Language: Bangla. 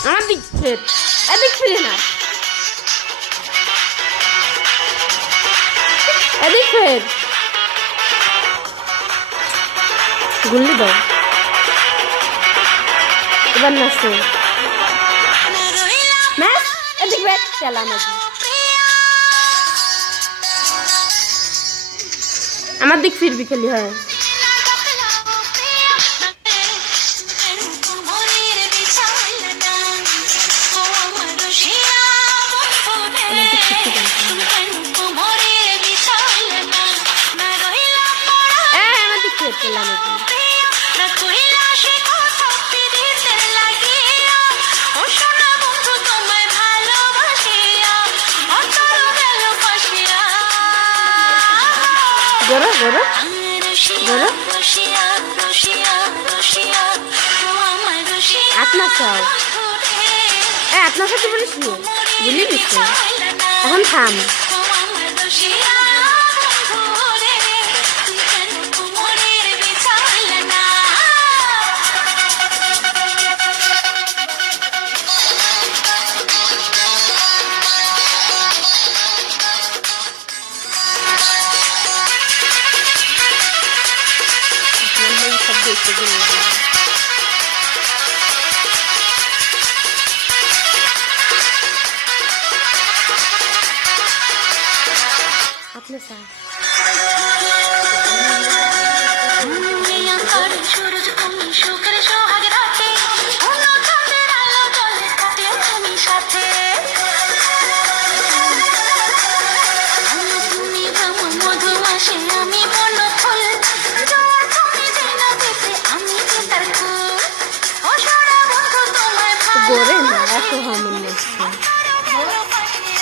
আমার দিক ফের এদিক ফিরে না এদিক ফের গুল্লি দাও এবার নাচো ম্যাচ এদিক ব্যাট চালা আমার দিক ফিরবি খেলি হয় গরো গরো গরো আত্মা চাও আত্মা সাথে বলিস নি বুঝলি দিচ্ছি এখন থাম अपने साथ गोरे ना